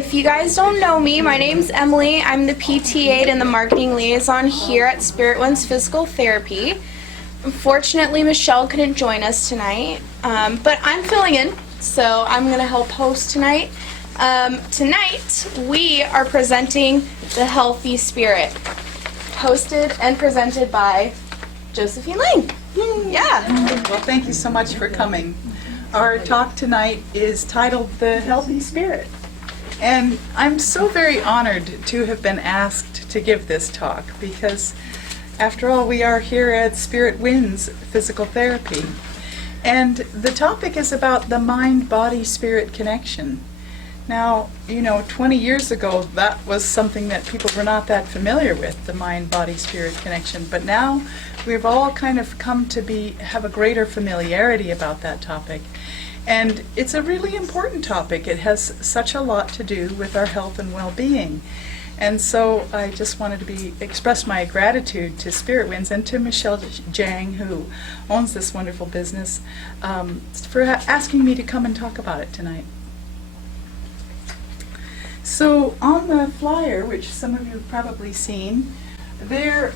If you guys don't know me, my name's Emily. I'm the PTA and the marketing liaison here at Spirit Winds Physical Therapy. Unfortunately, Michelle couldn't join us tonight, but I'm filling in, so I'm going to help host tonight. Tonight, we are presenting The Healthy Spirit, hosted and presented by Josephine Lang. Yeah. Well, thank you so much for coming. Our talk tonight is titled The Healthy Spirit. And I'm so very honored to have been asked to give this talk because, after all, we are here at Spirit Winds Physical Therapy. And the topic is about the mind-body-spirit connection. Now, 20 years ago, that was something that people were not that familiar with, the mind-body-spirit connection. But now, we've all kind of come to have a greater familiarity about that topic. And it's a really important topic. It has such a lot to do with our health and well-being. And so I just wanted to express my gratitude to Spirit Winds and to Michelle Jang, who owns this wonderful business, for asking me to come and talk about it tonight. So on the flyer, which some of you have probably seen, there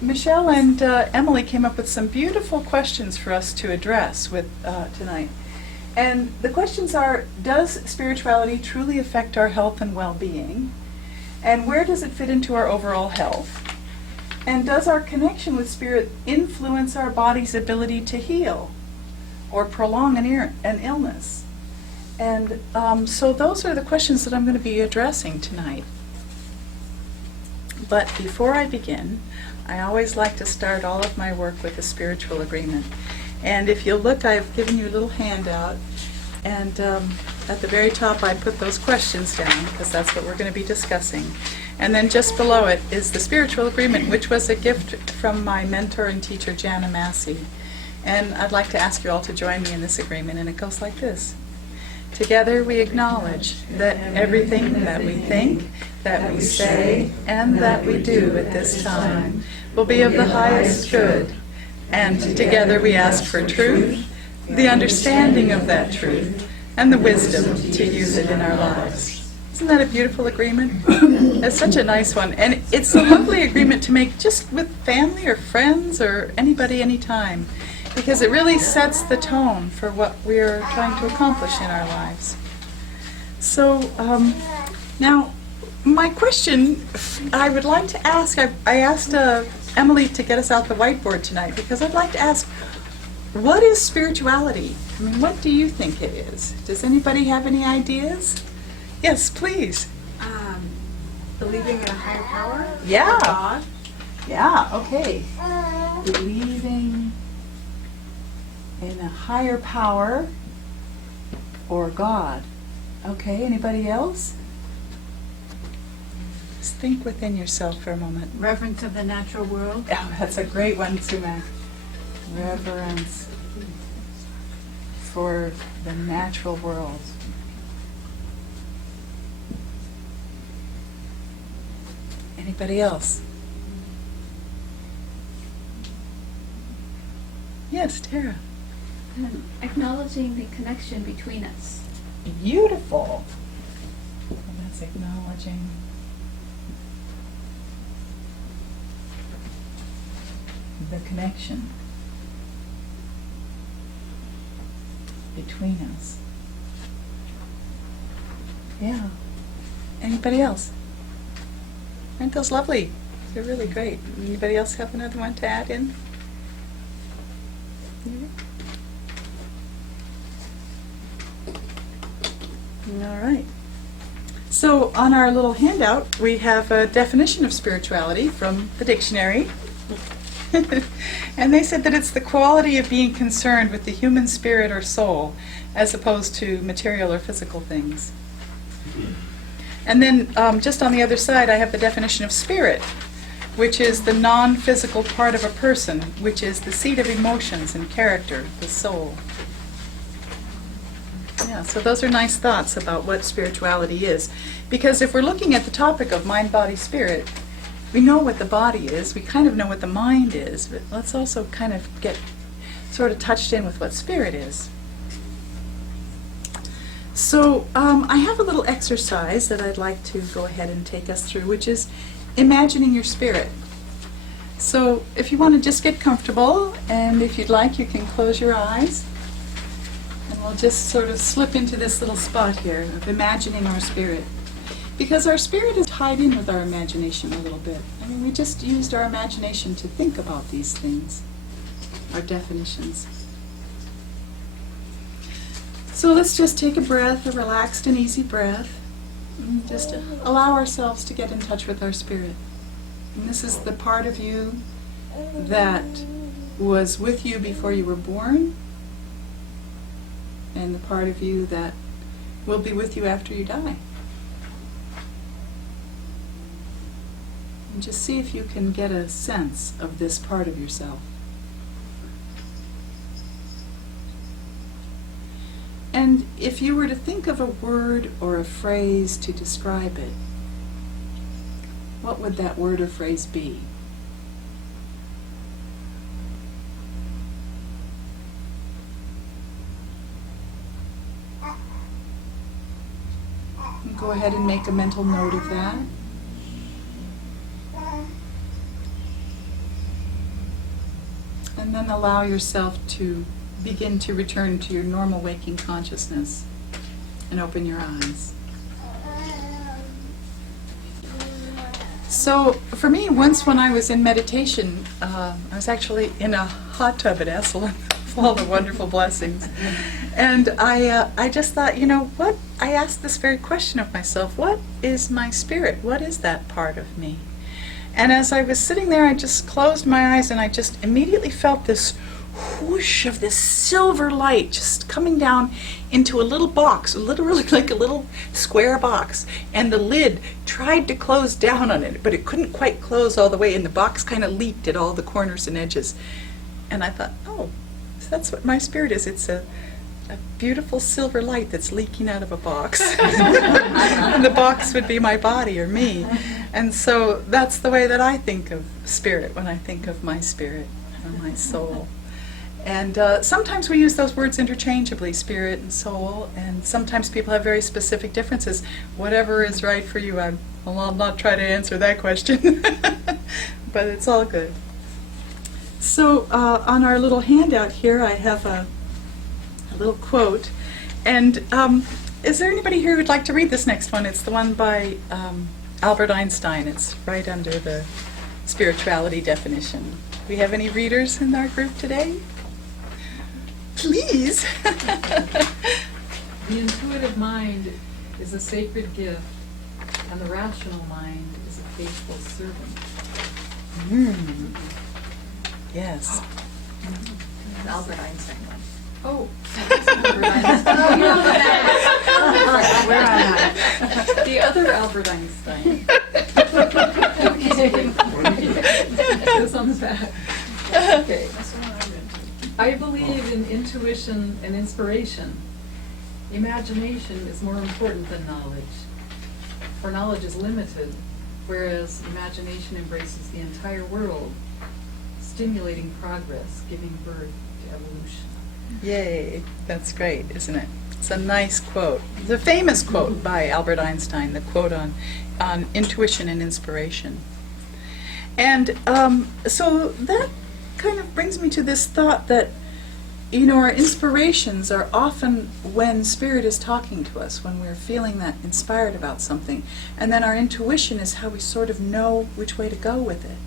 Michelle and Emily came up with some beautiful questions for us to address with tonight. And the questions are, does spirituality truly affect our health and well-being? And where does it fit into our overall health? And does our connection with spirit influence our body's ability to heal or prolong an illness? And so those are the questions that I'm going to be addressing tonight. But before I begin, I always like to start all of my work with a spiritual agreement. And if you'll look, I've given you a little handout. And at the very top, I put those questions down, because that's what we're going to be discussing. And then just below it is the spiritual agreement, which was a gift from my mentor and teacher, Jana Massey. And I'd like to ask you all to join me in this agreement, and it goes like this. Together we acknowledge that everything that we think, that we say, and that we do at this time will be of the highest good. And together we ask for truth, the understanding of that truth, and the wisdom to use it in our lives. Isn't that a beautiful agreement? It's such a nice one. And it's a lovely agreement to make just with family or friends or anybody, anytime, because it really sets the tone for what we're trying to accomplish in our lives. So now, my question I would like to ask, I asked Emily to get us out the whiteboard tonight because I'd like to ask, what is spirituality? I mean, what do you think it is? Does anybody have any ideas? Yes, please. Believing in a higher power? Yeah. God. Yeah, okay. Believing in a higher power or God. Okay, anybody else? Just think within yourself for a moment. Reverence of the natural world? Oh, that's a great one, Sumac. Reverence for the natural world. Anybody else? Yes, Tara. Acknowledging the connection between us. Beautiful. And that's acknowledging the connection between us. Yeah. Anybody else? Aren't those lovely? They're really great. Anybody else have another one to add in? All right. So on our little handout, we have a definition of spirituality from the dictionary. And they said that it's the quality of being concerned with the human spirit or soul as opposed to material or physical things. And then just on the other side, I have the definition of spirit, which is the non-physical part of a person, which is the seat of emotions and character, the soul. Yeah, so those are nice thoughts about what spirituality is. Because if we're looking at the topic of mind, body, spirit, we know what the body is, we kind of know what the mind is, but let's also kind of get sort of touched in with what spirit is. So I have a little exercise that I'd like to go ahead and take us through, which is imagining your spirit. So if you want to just get comfortable, and if you'd like, you can close your eyes. And we'll just sort of slip into this little spot here of imagining our spirit. Because our spirit is tied in with our imagination a little bit. I mean, we just used our imagination to think about these things, our definitions. So let's just take a breath, a relaxed and easy breath, and just allow ourselves to get in touch with our spirit. And this is the part of you that was with you before you were born, and the part of you that will be with you after you die. And just see if you can get a sense of this part of yourself. And if you were to think of a word or a phrase to describe it, what would that word or phrase be? And go ahead and make a mental note of that. And then allow yourself to begin to return to your normal waking consciousness and open your eyes. So for me, once when I was in meditation, I was actually in a hot tub at Esalen with all the wonderful blessings. And I just thought, you know what? I asked this very question of myself, what is my spirit? What is that part of me? And as I was sitting there, I just closed my eyes and I just immediately felt this whoosh of this silver light just coming down into a little box, literally like a little square box. And the lid tried to close down on it, but it couldn't quite close all the way, and the box kind of leaked at all the corners and edges. And I thought, oh, so that's what my spirit is. It's a beautiful silver light that's leaking out of a box. And the box would be my body or me. And so that's the way that I think of spirit when I think of my spirit or my soul. And sometimes we use those words interchangeably, spirit and soul, and sometimes people have very specific differences. Whatever is right for you, I'll not try to answer that question, but it's all good. So on our little handout here, I have a little quote. And is there anybody here who'd like to read this next one? It's the one by Albert Einstein. It's right under the spirituality definition. Do we have any readers in our group today? Please. The intuitive mind is a sacred gift, and the rational mind is a faithful servant. Yes. Albert Einstein one. Oh, Where am I? the other Albert Einstein. It's on the back. Okay. I believe in intuition and inspiration. Imagination is more important than knowledge, for knowledge is limited, whereas imagination embraces the entire world, stimulating progress, giving birth to evolution. Yay. That's great, isn't it? It's a nice quote. The famous quote by Albert Einstein, the quote on intuition and inspiration. And so that kind of brings me to this thought that, you know, our inspirations are often when Spirit is talking to us, when we're feeling that inspired about something. And then our intuition is how we sort of know which way to go with it,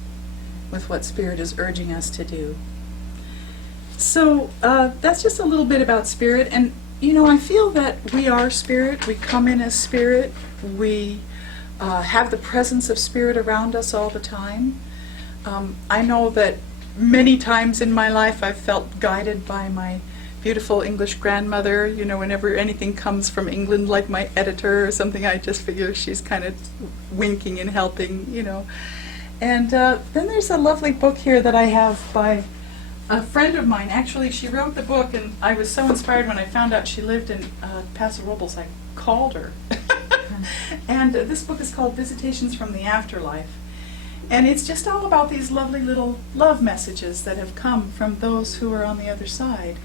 with what Spirit is urging us to do. So that's just a little bit about Spirit. And, you know, I feel that we are Spirit. We come in as Spirit. We have the presence of Spirit around us all the time. I know that many times in my life I've felt guided by my beautiful English grandmother. You know, whenever anything comes from England, like my editor or something, I just figure she's kind of winking and helping, you know. And then there's a lovely book here that I have by a friend of mine. Actually, she wrote the book, and I was so inspired when I found out she lived in Paso Robles. I called her. And this book is called Visitations from the Afterlife. And it's just all about these lovely little love messages that have come from those who are on the other side.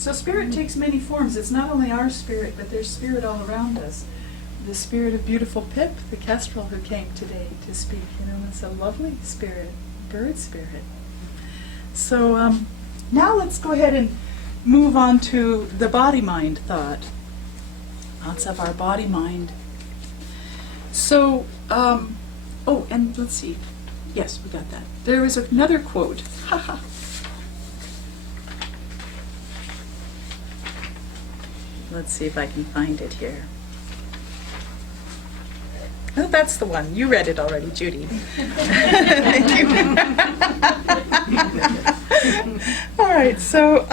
So spirit takes many forms. It's not only our spirit, but there's spirit all around us. The spirit of beautiful Pip, the kestrel who came today to speak, it's a lovely spirit, bird spirit. So now let's go ahead and move on to the body-mind thought. Lots of our body-mind. So, and let's see. Yes, we got that. There was another quote. Let's see if I can find it here. Oh, that's the one. You read it already, Judy. Thank you. All right, so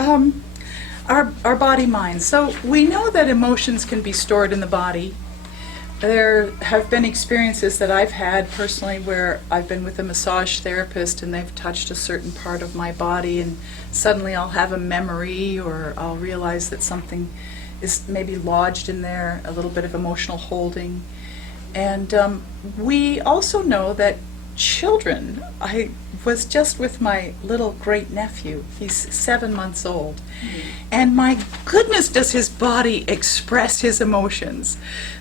our body-mind. So we know that emotions can be stored in the body. There have been experiences that I've had personally where I've been with a massage therapist and they've touched a certain part of my body, and suddenly I'll have a memory or I'll realize that something is maybe lodged in there, a little bit of emotional holding. And we also know that children, I was just with my little great nephew, he's 7 months old, and my goodness does his body express his emotions.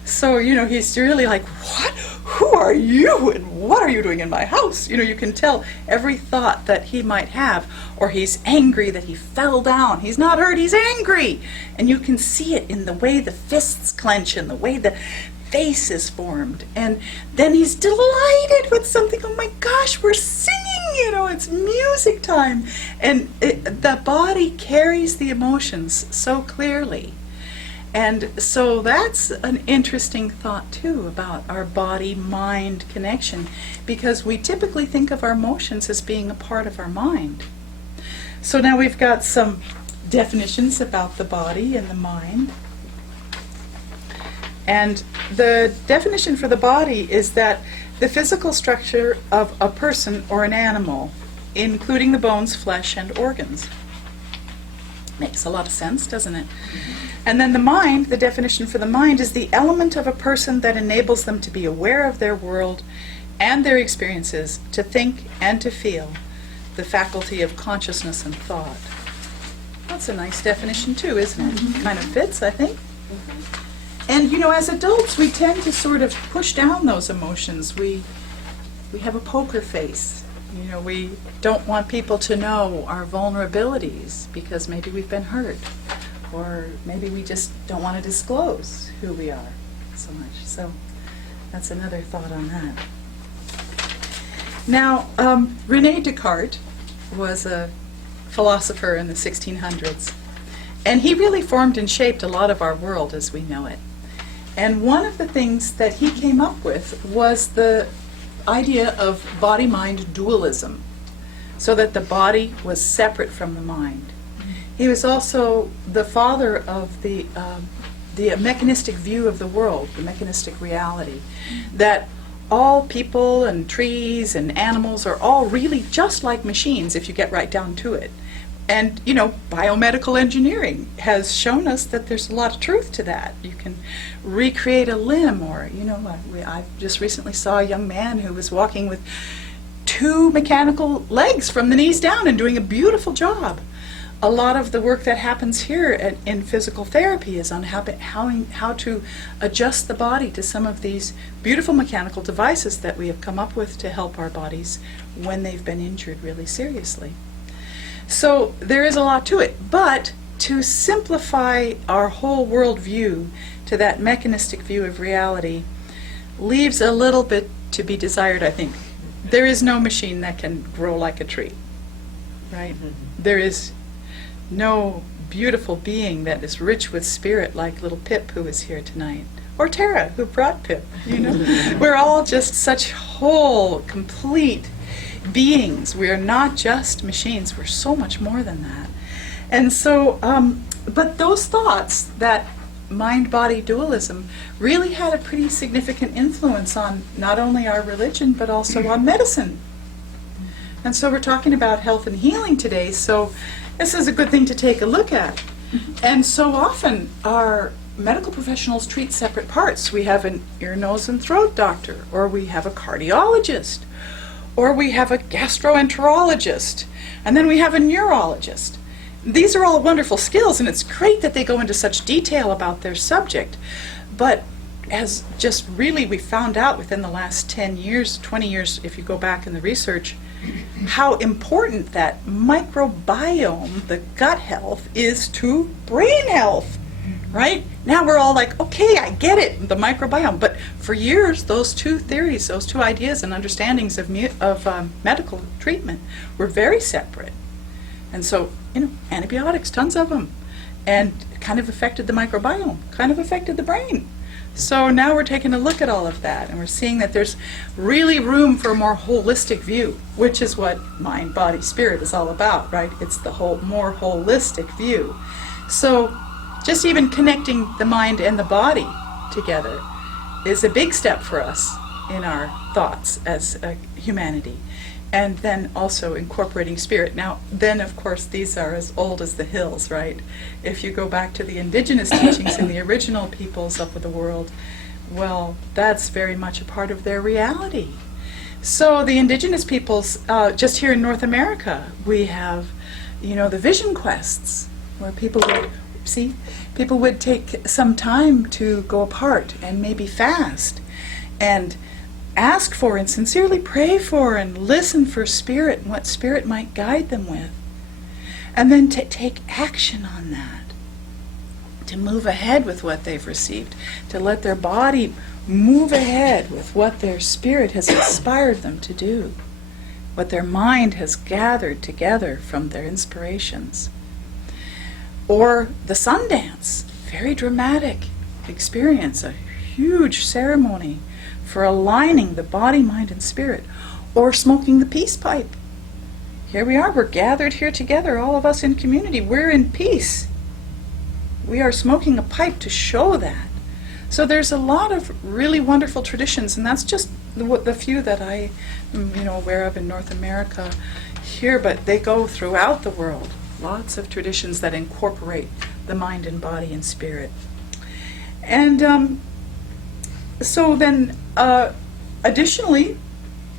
So, he's really like, what? Who are you? And what are you doing in my house? You can tell every thought that he might have, or he's angry that he fell down. He's not hurt, he's angry. And you can see it in the way the fists clench and the way the face is formed. And then he's delighted with something. Oh my gosh, we're singing, it's music time. And the body carries the emotions so clearly. And so that's an interesting thought too about our body-mind connection, because we typically think of our emotions as being a part of our mind. So now we've got some definitions about the body and the mind. And the definition for the body is that the physical structure of a person or an animal, including the bones, flesh, and organs. Makes a lot of sense, doesn't it? And then the mind, the definition for the mind, is the element of a person that enables them to be aware of their world and their experiences, to think and to feel, the faculty of consciousness and thought. That's a nice definition too, isn't it? Kind of fits, I think. And as adults, we tend to sort of push down those emotions. We have a poker face. We don't want people to know our vulnerabilities because maybe we've been hurt, or maybe we just don't want to disclose who we are so much. So that's another thought on that. Now, René Descartes was a philosopher in the 1600s, and he really formed and shaped a lot of our world as we know it. And one of the things that he came up with was the idea of body-mind dualism, so that the body was separate from the mind. He was also the father of the mechanistic view of the world, the mechanistic reality, that all people and trees and animals are all really just like machines if you get right down to it. And, biomedical engineering has shown us that there's a lot of truth to that. You can recreate a limb, or, I just recently saw a young man who was walking with 2 mechanical legs from the knees down and doing a beautiful job. A lot of the work that happens here in physical therapy is on how to adjust the body to some of these beautiful mechanical devices that we have come up with to help our bodies when they've been injured really seriously. So there is a lot to it, but to simplify our whole world view to that mechanistic view of reality leaves a little bit to be desired, I think. There is no machine that can grow like a tree, right? There is no beautiful being that is rich with spirit like little Pip, who is here tonight, or Tara, who brought Pip. We're all just such whole, complete beings. We are not just machines. We're so much more than that. And so, but those thoughts, that mind-body dualism, really had a pretty significant influence on not only our religion, but also on medicine. And so we're talking about health and healing today, so this is a good thing to take a look at. And so often our medical professionals treat separate parts. We have an ear, nose, and throat doctor, or we have a cardiologist, or we have a gastroenterologist, and then we have a neurologist. these are all wonderful skills, and it's great that they go into such detail about their subject. But as just really we found out within the last 10 years, 20 years, if you go back in the research, how important that microbiome, the gut health, is to brain health, right? Now we're all like, okay, I get it, the microbiome. But for years, those two theories, those two ideas and understandings of medical treatment were very separate. And so, antibiotics, tons of them, and kind of affected the microbiome, kind of affected the brain. So now we're taking a look at all of that, and we're seeing that there's really room for a more holistic view, which is what mind, body, spirit is all about, right? It's the more holistic view. So just even connecting the mind and the body together is a big step for us in our thoughts as humanity. And then also incorporating spirit. Now, then, of course, these are as old as the hills, right? If you go back to the indigenous teachings and the original peoples of the world, well, that's very much a part of their reality. So the indigenous peoples, just here in North America, we have, the vision quests, where people would take some time to go apart and maybe fast and ask for and sincerely pray for and listen for spirit and what spirit might guide them with. And then to take action on that, to move ahead with what they've received, to let their body move ahead with what their spirit has inspired them to do, what their mind has gathered together from their inspirations. Or the sun dance, very dramatic experience, a huge ceremony for aligning the body, mind, and spirit. Or smoking the peace pipe. Here we are, we're gathered here together, all of us in community, we're in peace. We are smoking a pipe to show that. So there's a lot of really wonderful traditions, and that's just the few that I am aware of in North America here, but they go throughout the world. Lots of traditions that incorporate the mind and body and spirit. And so then, additionally,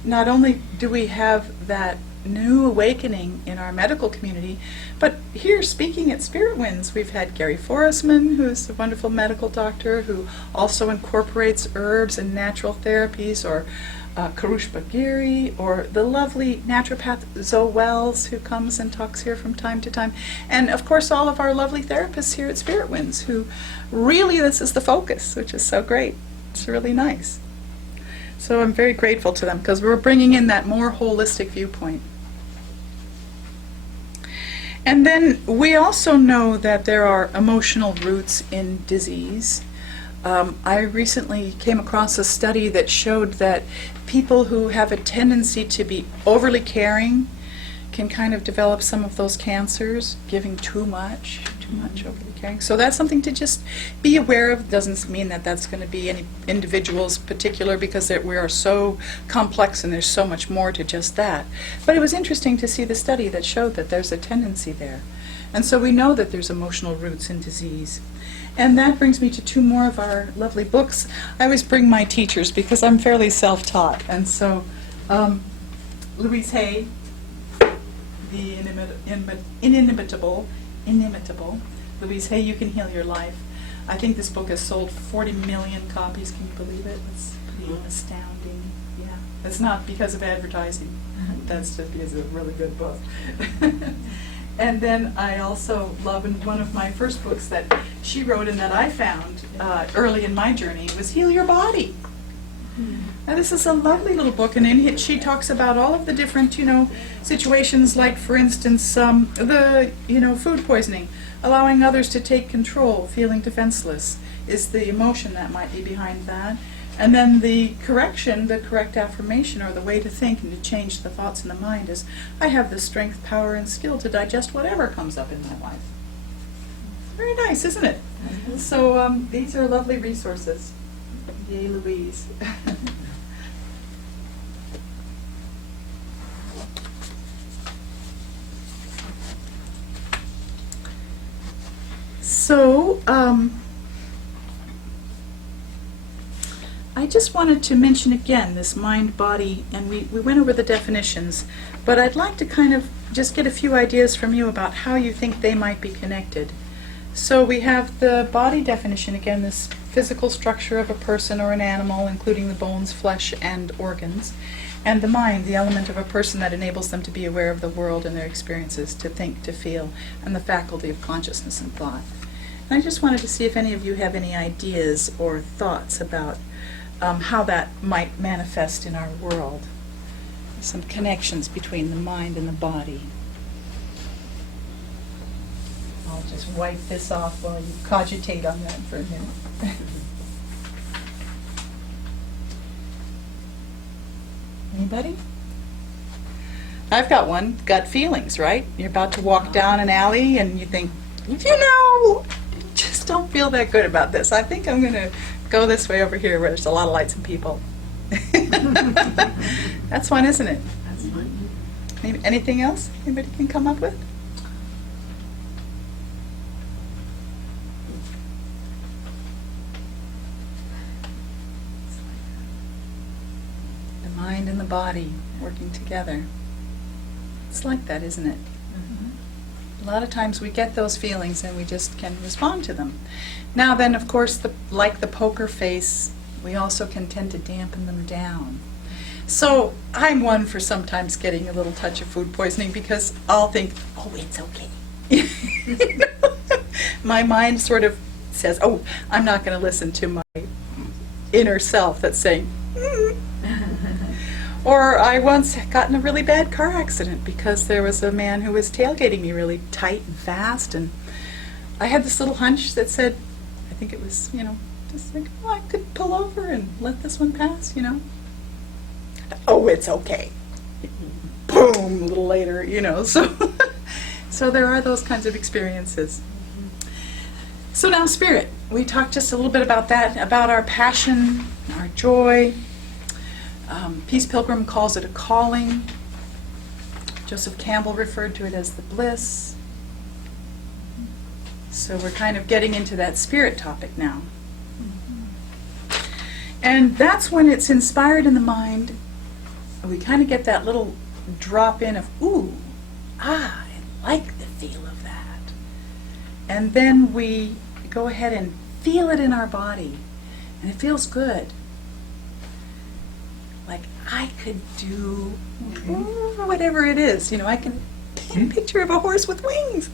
not only do we have that new awakening in our medical community, but here, speaking at Spirit Winds, we've had Gary Forrestman, who's a wonderful medical doctor who also incorporates herbs and natural therapies, or Karush Bagiri, or the lovely naturopath Zoe Wells, who comes and talks here from time to time, and of course all of our lovely therapists here at Spirit Winds, who really, this is the focus, which is so great. It's really nice. So I'm very grateful to them because we're bringing in that more holistic viewpoint. And then we also know that there are emotional roots in disease. I recently came across a study that showed that people who have a tendency to be overly caring can kind of develop some of those cancers, giving too much overly caring. So that's something to just be aware of. Doesn't mean that that's going to be any individual's particular, because we are so complex and there's so much more to just that. But it was interesting to see the study that showed that there's a tendency there. And so we know that there's emotional roots in disease. And that brings me to two more of our lovely books. I always bring my teachers because I'm fairly self-taught. And so Louise Hay, The Inimitable, Louise Hay, You Can Heal Your Life. I think this book has sold 40 million copies. Can you believe it? It's pretty astounding. Yeah. It's not because of advertising. That's just because it's a really good book. And then I also love, and one of my first books that she wrote and that I found early in my journey was Heal Your Body. Now this is a lovely little book, and in it she talks about all of the different, situations, like, for instance, the, food poisoning, allowing others to take control, feeling defenseless, is the emotion that might be behind that. And then the correct affirmation, or the way to think and to change the thoughts in the mind, is, I have the strength, power, and skill to digest whatever comes up in my life. Very nice, isn't it? Mm-hmm. So these are lovely resources. Yay, Louise. So, I I just wanted to mention again this mind-body, and we went over the definitions, but I'd like to kind of just get a few ideas from you about how you think they might be connected. So we have the body definition, again, this physical structure of a person or an animal, including the bones, flesh, and organs. And the mind, the element of a person that enables them to be aware of the world and their experiences, to think, to feel, and the faculty of consciousness and thought. And I just wanted to see if any of you have any ideas or thoughts about how that might manifest in our world. Some connections between the mind and the body. I'll just wipe this off while you cogitate on that for a minute. Anybody? I've got one. Gut feelings, right? You're about to walk down an alley and you think, just don't feel that good about this. I think I'm going to go this way over here where there's a lot of lights and people. That's one, isn't it? That's fine. Anything else anybody can come up with? The mind and the body working together. It's like that, isn't it? A lot of times we get those feelings and we just can respond to them. Now then, of course, like the poker face, we also can tend to dampen them down. So I'm one for sometimes getting a little touch of food poisoning because I'll think, oh, it's okay. My mind sort of says, oh, I'm not going to listen to my inner self that's saying, Or I once got in a really bad car accident because there was a man who was tailgating me really tight and fast, and I had this little hunch that said, I think it was, just like, oh, I could pull over and let this one pass, Oh, it's okay. Boom, a little later, so so there are those kinds of experiences. So now spirit. We talked just a little bit about that, about our passion, our joy. Peace Pilgrim calls it a calling. Joseph Campbell referred to it as the bliss. So we're kind of getting into that spirit topic now. And that's when it's inspired in the mind. We kind of get that little drop in of, ooh, I like the feel of that. And then we go ahead and feel it in our body. And it feels good. Like I could do whatever it is. I can paint a picture of a horse with wings.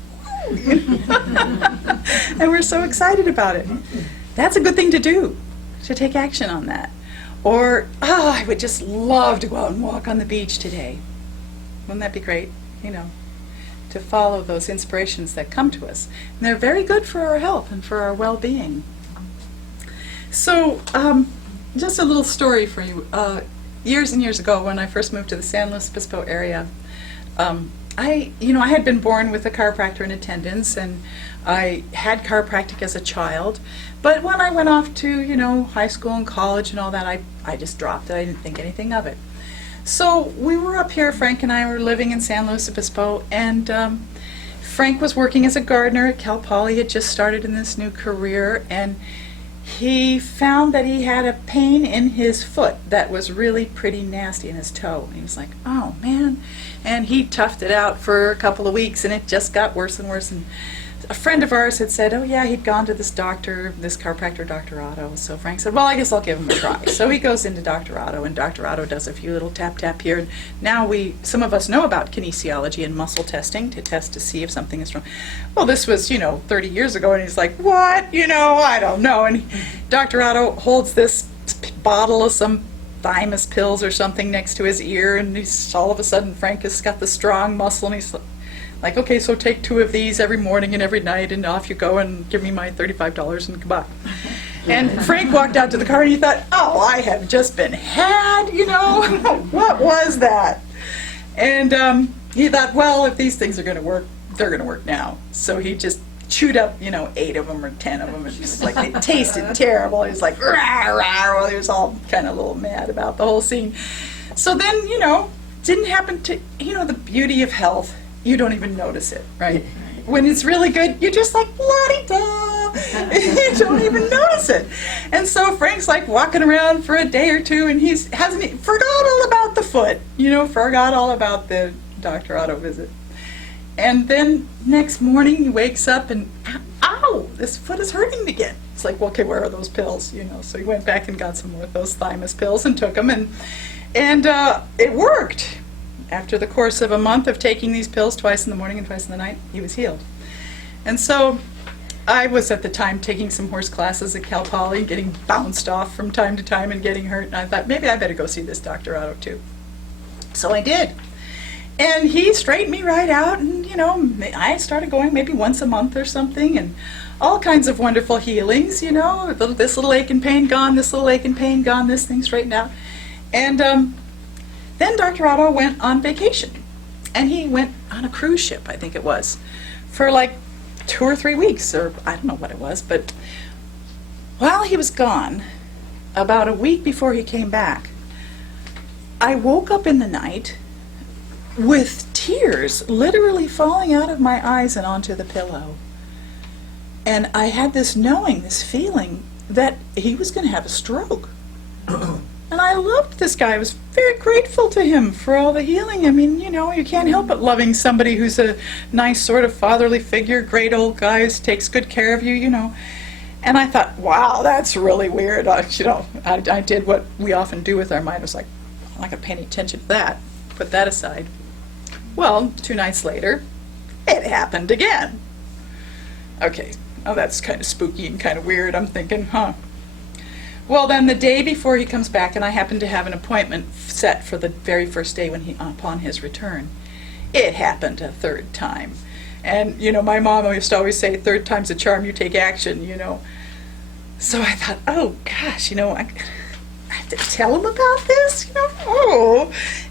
And we're so excited about it. That's a good thing to do, to take action on that. Or, I would just love to go out and walk on the beach today. Wouldn't that be great? To follow those inspirations that come to us. And they're very good for our health and for our well-being. So, just a little story for you. Years and years ago, when I first moved to the San Luis Obispo area, I had been born with a chiropractor in attendance, and I had chiropractic as a child. But when I went off to, high school and college and all that, I just dropped it. I didn't think anything of it. So we were up here, Frank and I were living in San Luis Obispo, and Frank was working as a gardener at Cal Poly. He had just started in this new career, and he found that he had a pain in his foot that was really pretty nasty in his toe. And he was like, oh man. And he toughed it out for a couple of weeks, and it just got worse and worse. And a friend of ours had said, oh yeah, he'd gone to this doctor, this chiropractor, Dr. Otto. So Frank said, well, I guess I'll give him a try. So he goes into Dr. Otto, and Dr. Otto does a few little tap here. And now some of us know about kinesiology and muscle testing to test to see if something is wrong. Well, this was, 30 years ago, and he's like, what? I don't know. And Dr. Otto holds this bottle of some thymus pills or something next to his ear, and he's all of a sudden, Frank has got the strong muscle, and he's like, okay, so take 2 of these every morning and every night, and off you go, and give me my $35 and goodbye. And Frank walked out to the car, and he thought, oh, I have just been had, what was that? And he thought, well, if these things are going to work, they're going to work now. So he just chewed up, 8 of them or 10 of them, and just like it tasted terrible. He was like, rah, rah. Well, he was all kind of a little mad about the whole scene. So then, didn't happen to, the beauty of health. You don't even notice it, right? when it's really good, you're just like, la-di-da. You don't even notice it. And so Frank's like walking around for a day or two, and forgot all about the foot, forgot all about the Dr. Otto visit. And then next morning he wakes up and, ow, this foot is hurting again. It's like, well, okay, where are those pills? So he went back and got some more of those thymus pills and took them, and it worked. After the course of a month of taking these pills twice in the morning and twice in the night, he was healed. And so I was at the time taking some horse classes at Cal Poly, getting bounced off from time to time and getting hurt, and I thought, maybe I better go see this Dr. Otto too. So I did. And he straightened me right out, and I started going maybe once a month or something, and all kinds of wonderful healings, this little ache and pain gone, this little ache and pain gone, this thing straightened out. And then Dr. Otto went on vacation, and he went on a cruise ship, I think it was, for like 2 or 3 weeks, or I don't know what it was, but while he was gone, about a week before he came back, I woke up in the night with tears literally falling out of my eyes and onto the pillow. And I had this knowing, this feeling that he was going to have a stroke. And I loved this guy. I was very grateful to him for all the healing. I mean, you can't help but loving somebody who's a nice sort of fatherly figure, great old guy who takes good care of you, And I thought, wow, that's really weird. I did what we often do with our mind. I was like, I'm not going to pay any attention to that. Put that aside. Well, 2 nights later, it happened again. Okay, oh, that's kind of spooky and kind of weird. I'm thinking, Well, then the day before he comes back, and I happen to have an appointment set for the very first day upon his return, it happened a 3rd time. And, my mom used to always say, 3rd time's a charm, you take action, So I thought, oh, gosh, I have to tell him about this,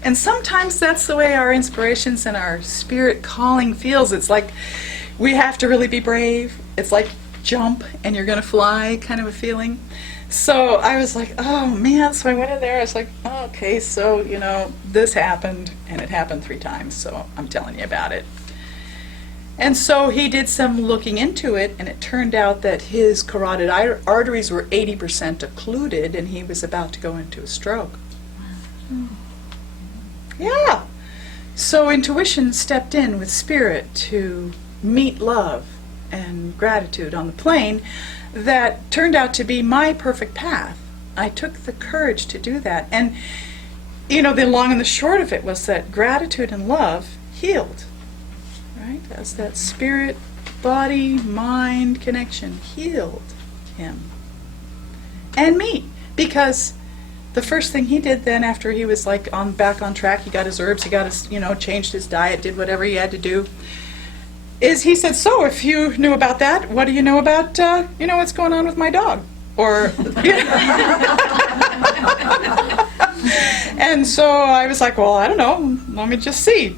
And sometimes that's the way our inspirations and our spirit calling feels. It's like we have to really be brave. It's like jump and you're going to fly kind of a feeling. So I was like, oh man, so I went in there, I was like, oh, okay, so, this happened, and it happened 3 times, so I'm telling you about it. And so he did some looking into it, and it turned out that his carotid arteries were 80% occluded, and he was about to go into a stroke. Yeah. So intuition stepped in with spirit to meet love and gratitude on the plane that turned out to be my perfect path. I took the courage to do that. And, the long and the short of it was that gratitude and love healed, right? As that spirit, body, mind connection healed him and me. Because the first thing he did then after he was like back on track, he got his herbs, he got his, changed his diet, did whatever he had to do, is he said, so if you knew about that, what do you know about, what's going on with my dog? Or, And so I was like, well, I don't know, let me just see,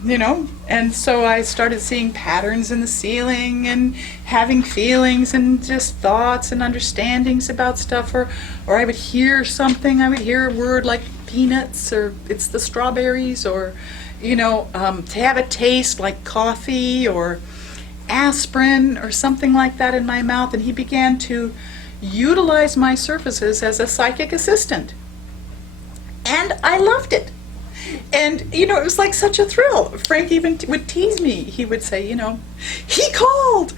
And so I started seeing patterns in the ceiling and having feelings and just thoughts and understandings about stuff. Or I would hear something, I would hear a word like peanuts, or it's the strawberries, or, to have a taste like coffee or aspirin or something like that in my mouth, and he began to utilize my services as a psychic assistant. And I loved it. And, it was like such a thrill. Frank even would tease me. He would say, he called!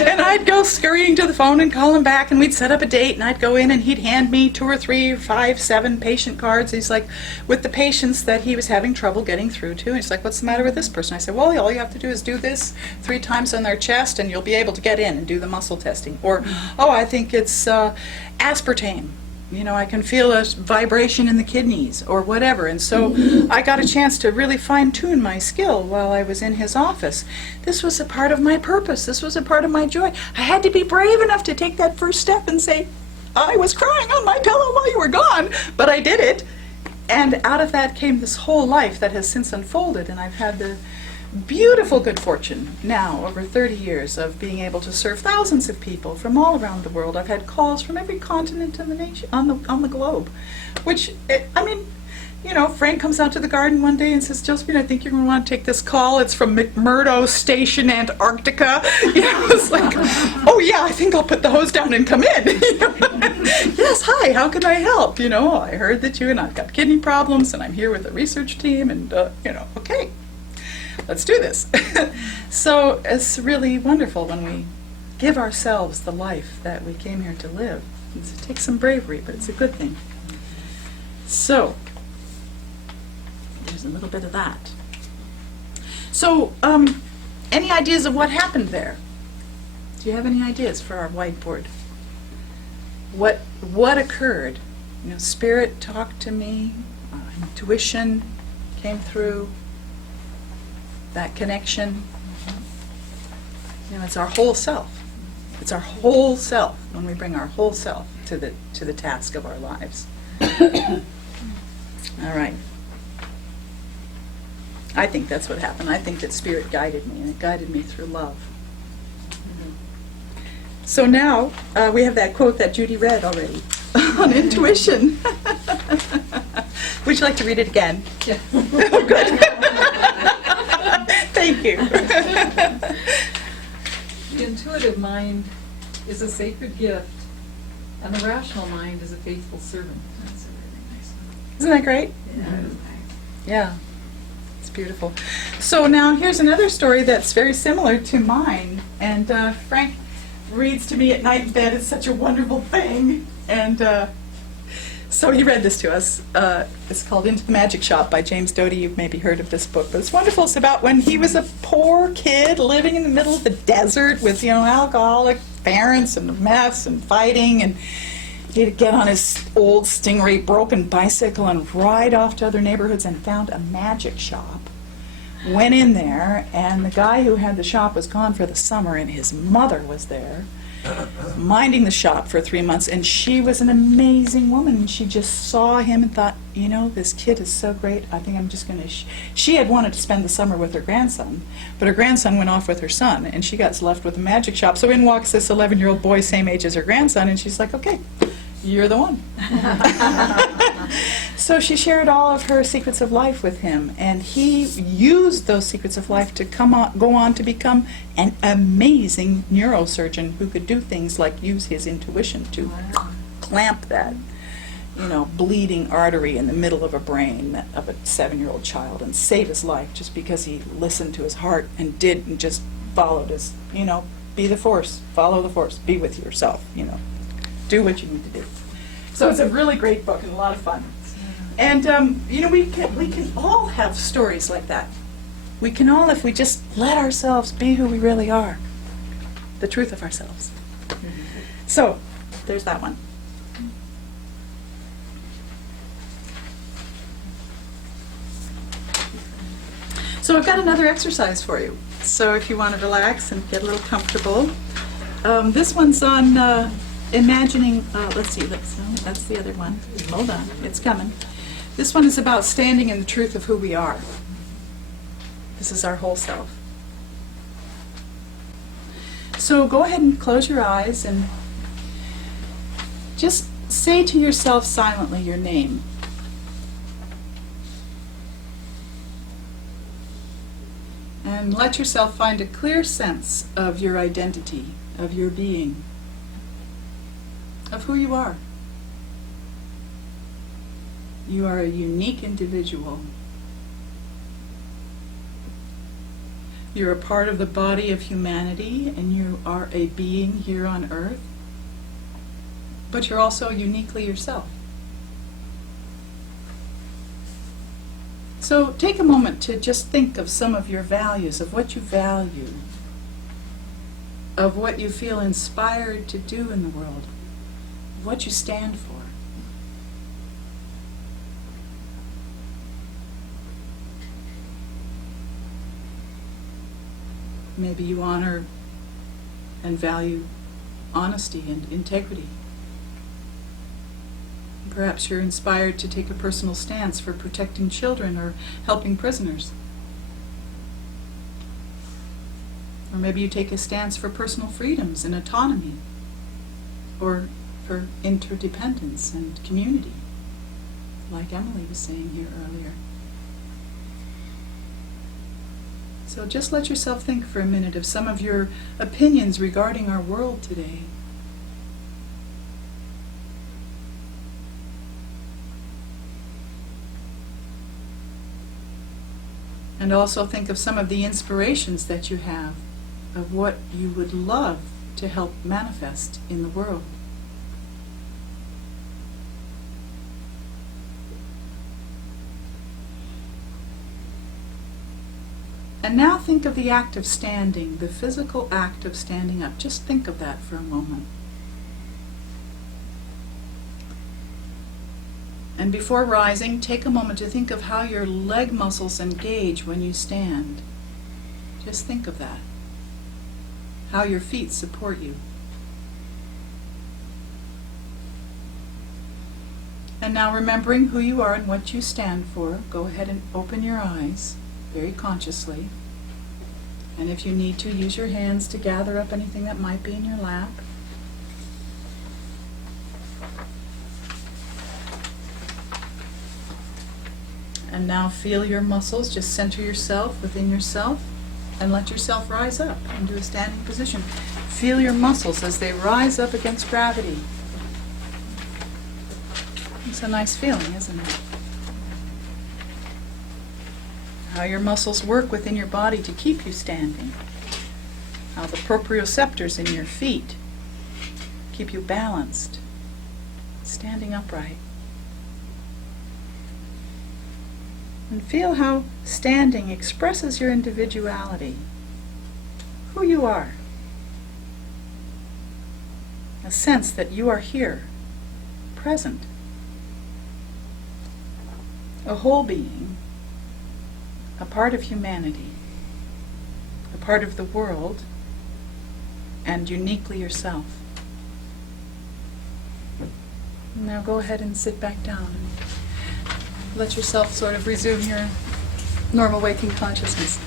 And I'd go scurrying to the phone and call him back, and we'd set up a date, and I'd go in, and he'd hand me 2 or 3 or 5, 7 patient cards. He's like, with the patients that he was having trouble getting through to, and he's like, what's the matter with this person? I said, well, all you have to do is do this 3 times on their chest, and you'll be able to get in and do the muscle testing. Or, oh, I think it's aspartame. I can feel a vibration in the kidneys or whatever. And so I got a chance to really fine-tune my skill while I was in his office. This was a part of my purpose. This was a part of my joy. I had to be brave enough to take that first step and say, I was crying on my pillow while you were gone, but I did it. And out of that came this whole life that has since unfolded, and I've had the beautiful good fortune now, over 30 years, of being able to serve thousands of people from all around the world. I've had calls from every continent in the nation, on the globe, which, Frank comes out to the garden one day and says, Josephine, I think you're going to want to take this call. It's from McMurdo Station, Antarctica. It's like, oh yeah, I think I'll put the hose down and come in. Yes, hi, how can I help? I heard that I've got kidney problems and I'm here with a research team and, okay, let's do this. So it's really wonderful when we give ourselves the life that we came here to live. It takes some bravery, but it's a good thing. So, there's a little bit of that. So, any ideas of what happened there? Do you have any ideas for our whiteboard? What occurred? Spirit talked to me, intuition came through, that connection. It's our whole self. It's our whole self when we bring our whole self to the task of our lives. All right. I think that's what happened. I think that Spirit guided me, and it guided me through love. So now we have that quote that Judy read already on intuition. Would you like to read it again? Yeah. Oh, good. Thank you. The intuitive mind is a sacred gift, and the rational mind is a faithful servant. That's a really nice one. Isn't that great? Yeah. Yeah. It's beautiful. So now here's another story that's very similar to mine. And Frank reads to me at night in bed. It's such a wonderful thing. And so he read this to us. It's called Into the Magic Shop by James Doty. You've maybe heard of this book, but it's wonderful. It's about when he was a poor kid living in the middle of the desert with, alcoholic parents and a mess and fighting, and he'd get on his old Stingray broken bicycle and ride off to other neighborhoods and found a magic shop. Went in there, and the guy who had the shop was gone for the summer, and his mother was there minding the shop for 3 months, and she was an amazing woman. She just saw him and thought, this kid is so great. I think I'm just going to... She had wanted to spend the summer with her grandson, but her grandson went off with her son, and she got left with a magic shop. So in walks this 11-year-old boy, same age as her grandson, and she's like, okay, you're the one. So she shared all of her secrets of life with him, and he used those secrets of life to go on to become an amazing neurosurgeon who could do things like use his intuition to clamp that, bleeding artery in the middle of a brain of a 7-year-old child and save his life just because he listened to his heart and just followed his, be the force, follow the force, be with yourself, do what you need to do. So it's a really great book and a lot of fun. And, we can all have stories like that. We can all, if we just let ourselves be who we really are, the truth of ourselves. So, there's that one. So I've got another exercise for you. So if you want to relax and get a little comfortable, this one's on imagining, let's see, that's the other one. Hold on, it's coming. This one is about standing in the truth of who we are. This is our whole self. So go ahead and close your eyes and just say to yourself silently your name. And let yourself find a clear sense of your identity, of your being, of who you are. You are a unique individual. You're a part of the body of humanity, and you are a being here on earth, but you're also uniquely yourself. So take a moment to just think of some of your values, of what you value, of what you feel inspired to do in the world, of what you stand for. Maybe you honor and value honesty and integrity. Perhaps you're inspired to take a personal stance for protecting children or helping prisoners. Or maybe you take a stance for personal freedoms and autonomy, or for interdependence and community. like Emily was saying here earlier. So just let yourself think for a minute of some of your opinions regarding our world today. And also think of some of the inspirations that you have of what you would love to help manifest in the world. And now think of the act of standing, the physical act of standing up. Just think of that for a moment. And before rising, take a moment to think of how your leg muscles engage when you stand. Just think of that. How your feet support you. And now, remembering who you are and what you stand for, go ahead and open your eyes very consciously. And if you need to, use your hands to gather up anything that might be in your lap. And now feel your muscles. Just center yourself within yourself and let yourself rise up into a standing position. Feel your muscles as they rise up against gravity. It's a nice feeling, isn't it? How your muscles work within your body to keep you standing. How the proprioceptors in your feet keep you balanced, standing upright. And feel how standing expresses your individuality, who you are. A sense that you are here, present. A whole being, a part of humanity, a part of the world, and uniquely yourself. Now go ahead and sit back down and let yourself sort of resume your normal waking consciousness.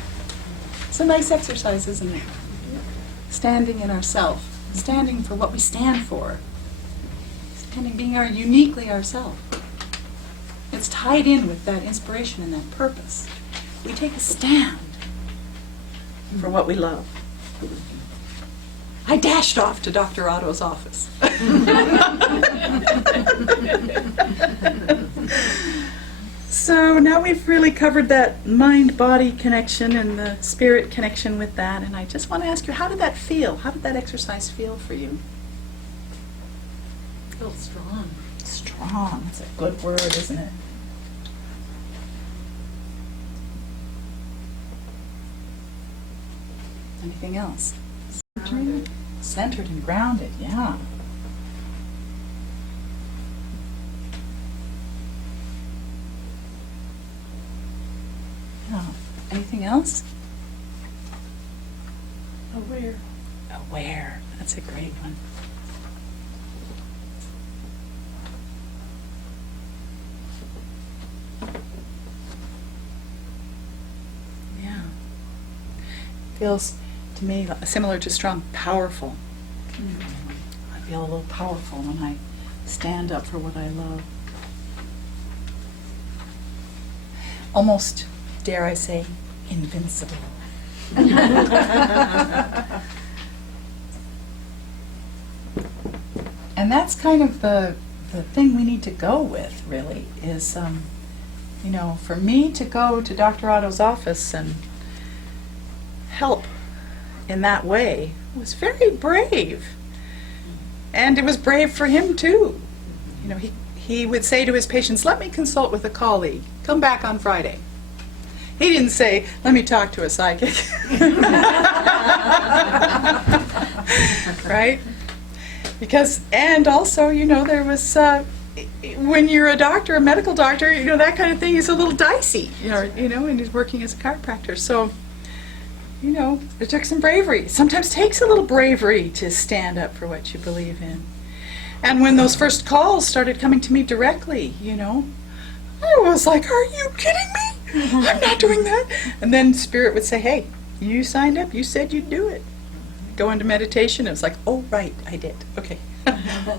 It's a nice exercise, isn't it? Standing in ourself, standing for what we stand for, standing being uniquely ourself. It's tied in with that inspiration and that purpose. We take a stand for what we love. I dashed off to Dr. Otto's office. So now we've really covered that mind-body connection and the spirit connection with that, and I just want to ask you, how did that feel? How did that exercise feel for you? Felt strong. Strong. That's a good word, isn't it? Anything else? Grounded. Centered and grounded, yeah. Yeah. Anything else? Aware. Aware. That's a great one. Yeah. Feels to me similar to strong, powerful. I feel a little powerful when I stand up for what I love. Almost, dare I say, invincible. And that's kind of the thing we need to go with, really, is, for me to go to Dr. Otto's office and help in that way was very brave. And it was brave for him, too. He would say to his patients, let me consult with a colleague. Come back on Friday. He didn't say, let me talk to a psychic. Right? Because, and also, there was, when you're a doctor, a medical doctor, that kind of thing is a little dicey, and he's working as a chiropractor. So, it took some bravery. It sometimes takes a little bravery to stand up for what you believe in. And when those first calls started coming to me directly, I was like, are you kidding me? I'm not doing that. And then Spirit would say, hey, you signed up, you said you'd do it. Go into meditation, it was like, oh, right, I did. Okay,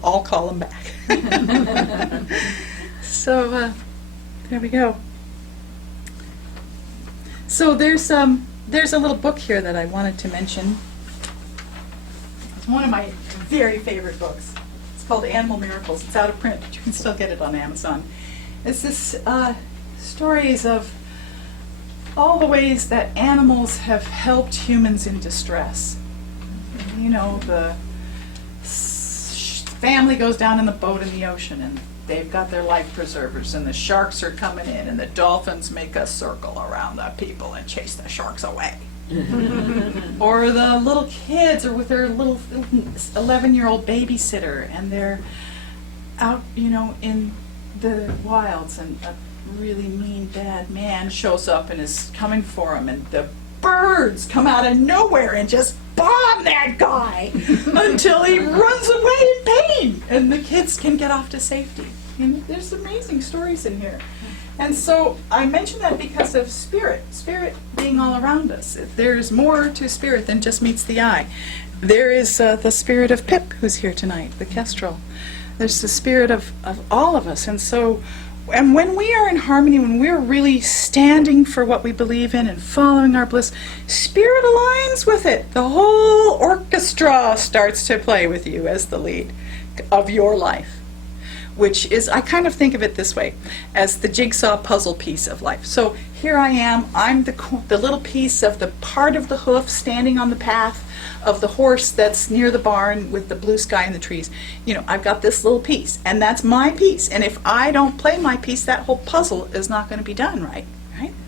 I'll call them back. So, There we go. So there's a little book here that I wanted to mention. It's one of my very favorite books. It's called Animal Miracles. It's out of print, but you can still get it on Amazon. It's this stories of all the ways that animals have helped humans in distress. You know, the family goes down in the boat in the ocean and they've got their life preservers and the sharks are coming in and the dolphins make a circle around the people and chase the sharks away. Or the little kids are with their little 11-year-old babysitter and they're out, you know, in the wilds and a really mean bad man shows up and is coming for them and the birds come out of nowhere and just bomb that guy until he runs away in pain and the kids can get off to safety. And there's amazing stories in here. And so I mention that because of spirit being all around us. There's more to spirit than just meets the eye. There is the spirit of Pip, who's here tonight, the kestrel. There's the spirit of all of us. And when we are in harmony, when we're really standing for what we believe in and following our bliss, spirit aligns with it. The whole orchestra starts to play with you as the lead of your life. Which is, I kind of think of it this way, as the jigsaw puzzle piece of life. So here I am, I'm the little piece of the part of the hoof standing on the path of the horse that's near the barn with the blue sky and the trees. You know, I've got this little piece, and that's my piece. And if I don't play my piece, that whole puzzle is not going to be done right?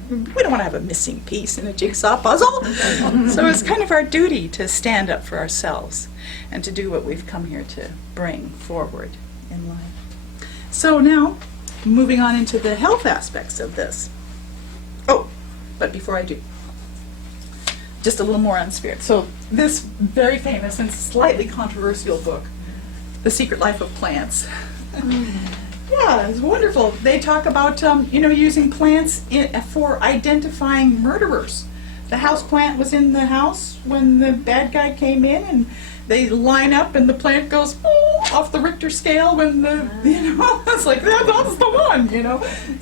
We don't want to have a missing piece in a jigsaw puzzle. So it's kind of our duty to stand up for ourselves and to do what we've come here to bring forward in life. So now, moving on into the health aspects of this. Oh, but before I do, just a little more on spirit. So this very famous and slightly controversial book, The Secret Life of Plants. Yeah, it's wonderful. They talk about, using plants for identifying murderers. The house plant was in the house when the bad guy came in, and they line up and the plant goes off the Richter scale when it's like, that's the one,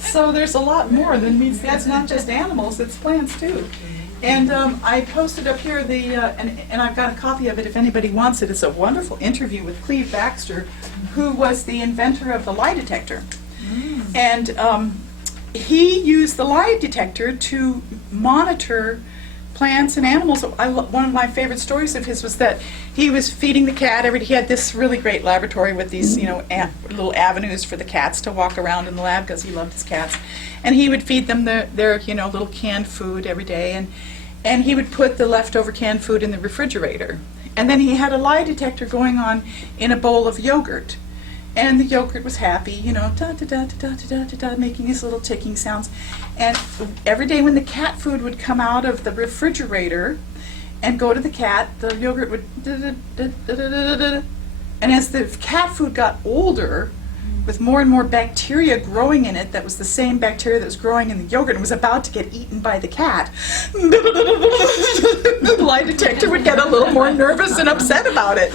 So there's a lot more than means that's not just animals, it's plants too. And I posted up here and I've got a copy of it if anybody wants it. It's a wonderful interview with Cleve Baxter, who was the inventor of the lie detector. And he used the lie detector to monitor plants and animals. One of my favorite stories of his was that he was feeding the cat he had this really great laboratory with these, little avenues for the cats to walk around in the lab because he loved his cats. And he would feed them their little canned food every day, and he would put the leftover canned food in the refrigerator. And then he had a lie detector going on in a bowl of yogurt. And the yogurt was happy, da-da-da-da-da-da-da-da, making these little ticking sounds. And every day when the cat food would come out of the refrigerator and go to the cat, the yogurt would da-da-da-da-da-da-da. And as the cat food got older, with more and more bacteria growing in it, that was the same bacteria that was growing in the yogurt and was about to get eaten by the cat, the lie detector would get a little more nervous and upset about it.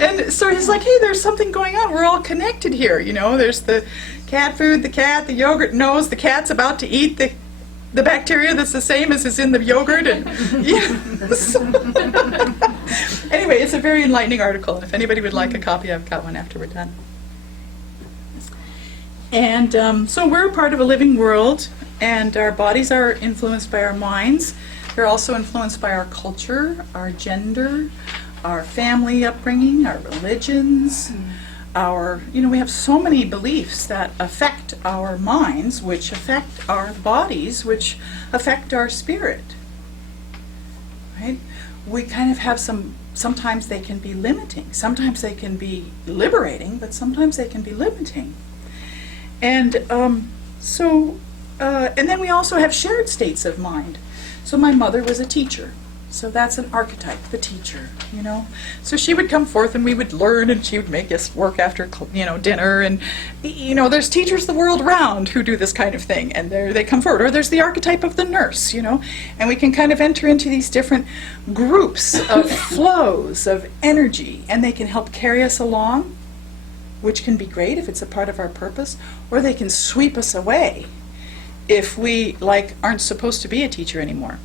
And so he's like, hey, there's something going on. We're all connected here. There's the cat food, the cat, the yogurt knows the cat's about to eat the bacteria that's the same as is in the yogurt. And anyway, it's a very enlightening article. If anybody would like a copy, I've got one after we're done. And so we're a part of a living world, and our bodies are influenced by our minds. They're also influenced by our culture, our gender, our family upbringing, our religions, we have so many beliefs that affect our minds, which affect our bodies, which affect our spirit, right? We kind of have sometimes they can be limiting, sometimes they can be liberating, but sometimes they can be limiting. And and then we also have shared states of mind. So my mother was a teacher. So that's an archetype, the teacher, So she would come forth and we would learn, and she would make us work after, dinner. And, there's teachers the world around who do this kind of thing, and they come forward. Or there's the archetype of the nurse, And we can kind of enter into these different groups of flows of energy, and they can help carry us along, which can be great if it's a part of our purpose, or they can sweep us away if we aren't supposed to be a teacher anymore?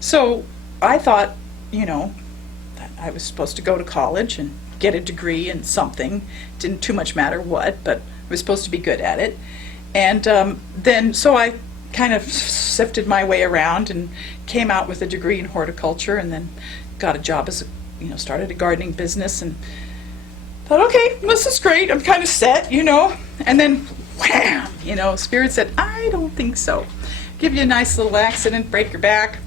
So I thought, that I was supposed to go to college and get a degree in something. Didn't too much matter what, but I was supposed to be good at it. And then so I kind of sifted my way around and came out with a degree in horticulture, and then got a job as started a gardening business, and thought, okay, this is great, I'm kind of set, and then wham, Spirit said, I don't think so. Give you a nice little accident, break your back,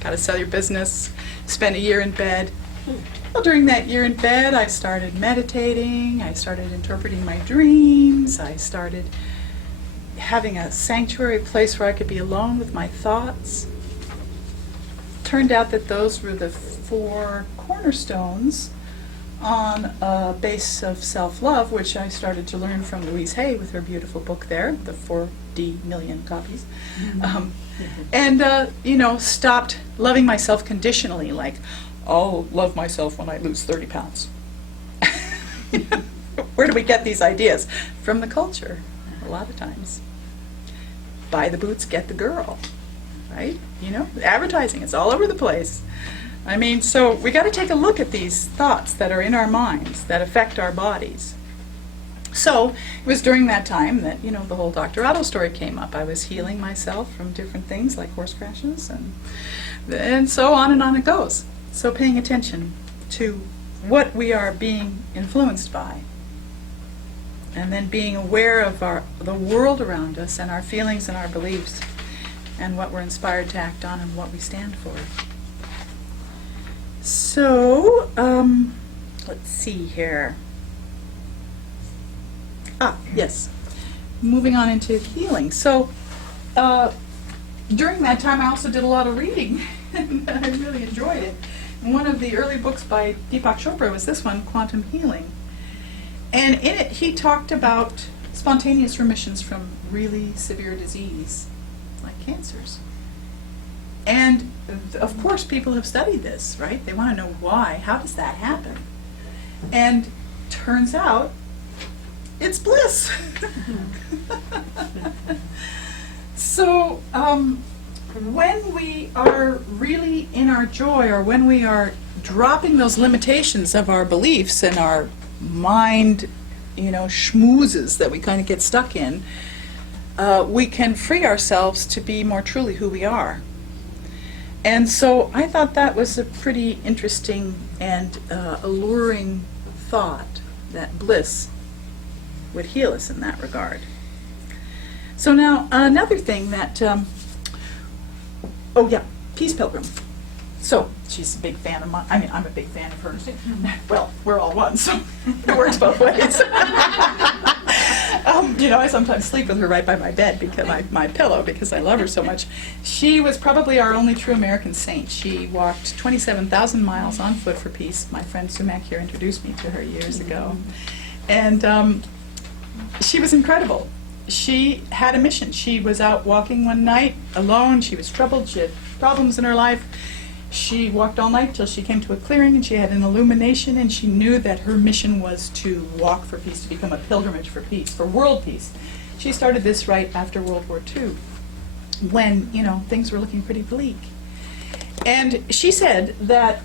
got to sell your business, spend a year in bed. Well, during that year in bed, I started meditating, I started interpreting my dreams, I started having a sanctuary place where I could be alone with my thoughts. Turned out that those were the 4 cornerstones on a base of self-love, which I started to learn from Louise Hay with her beautiful book there, the 4D million copies. And stopped loving myself conditionally, like, I'll love myself when I lose 30 pounds. Where do we get these ideas? From the culture, a lot of times. Buy the boots, get the girl, right? Advertising, it's all over the place. I mean, so we got to take a look at these thoughts that are in our minds that affect our bodies. So it was during that time that, the whole Dr. Otto story came up. I was healing myself from different things like horse crashes, and so on and on it goes. So paying attention to what we are being influenced by, and then being aware of the world around us and our feelings and our beliefs, and what we're inspired to act on and what we stand for. So, let's see here. Yes. Moving on into healing. So, during that time I also did a lot of reading, and I really enjoyed it. And one of the early books by Deepak Chopra was this one, Quantum Healing. And in it he talked about spontaneous remissions from really severe disease, like cancers. And of course people have studied this, right? They want to know why. How does that happen? And turns out it's bliss. So when we are really in our joy, or when we are dropping those limitations of our beliefs and our mind, schmoozes that we kind of get stuck in, we can free ourselves to be more truly who we are. And so I thought that was a pretty interesting and alluring thought, that bliss would heal us in that regard. So now another thing that, Peace Pilgrim. So she's a big fan of mine. I mean, I'm a big fan of hers. Well, we're all one, so it works both ways. I sometimes sleep with her right by my bed, because my pillow, because I love her so much. She was probably our only true American saint. She walked 27,000 miles on foot for peace. My friend Sumac here introduced me to her years ago. And she was incredible. She had a mission. She was out walking one night alone. She was troubled. She had problems in her life. She walked all night till she came to a clearing, and she had an illumination, and she knew that her mission was to walk for peace, to become a pilgrimage for peace, for world peace. She started this right after World War II, when, things were looking pretty bleak. And she said that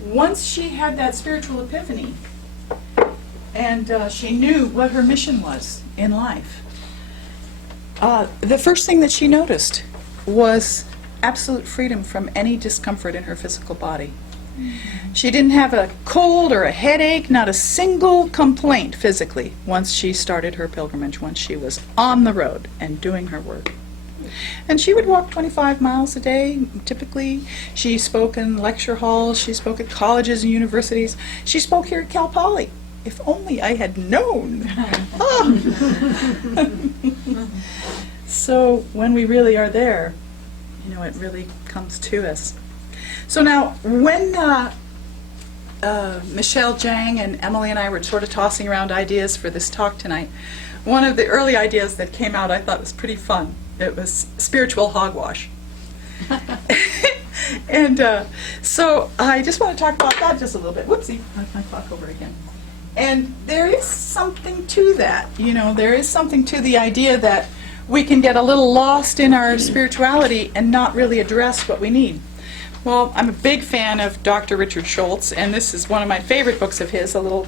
once she had that spiritual epiphany, and she knew what her mission was in life, the first thing that she noticed was absolute freedom from any discomfort in her physical body. She didn't have a cold or a headache, not a single complaint physically, once she started her pilgrimage, once she was on the road and doing her work. And she would walk 25 miles a day, typically. She spoke in lecture halls, she spoke at colleges and universities. She spoke here at Cal Poly. If only I had known. So when we really are there, it really comes to us. So now, when Michelle Jang and Emily and I were sort of tossing around ideas for this talk tonight, one of the early ideas that came out I thought was pretty fun. It was spiritual hogwash. And so I just want to talk about that just a little bit. Whoopsie, knocked my clock over again. And there is something to that. There is something to the idea that we can get a little lost in our spirituality and not really address what we need. Well, I'm a big fan of Dr. Richard Schultz, and this is one of my favorite books of his, a little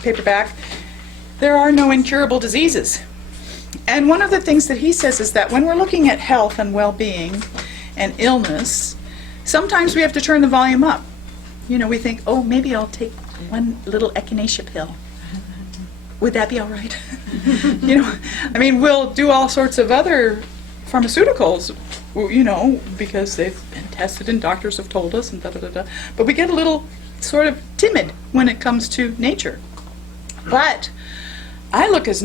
paperback. There are no incurable diseases. And one of the things that he says is that when we're looking at health and well-being and illness, sometimes we have to turn the volume up. You know, we think, oh, maybe I'll take one little echinacea pill. Would that be all right? You know, I mean, we'll do all sorts of other pharmaceuticals, you know, because they've been tested and doctors have told us and da-da-da-da. But we get a little sort of timid when it comes to nature. But I look at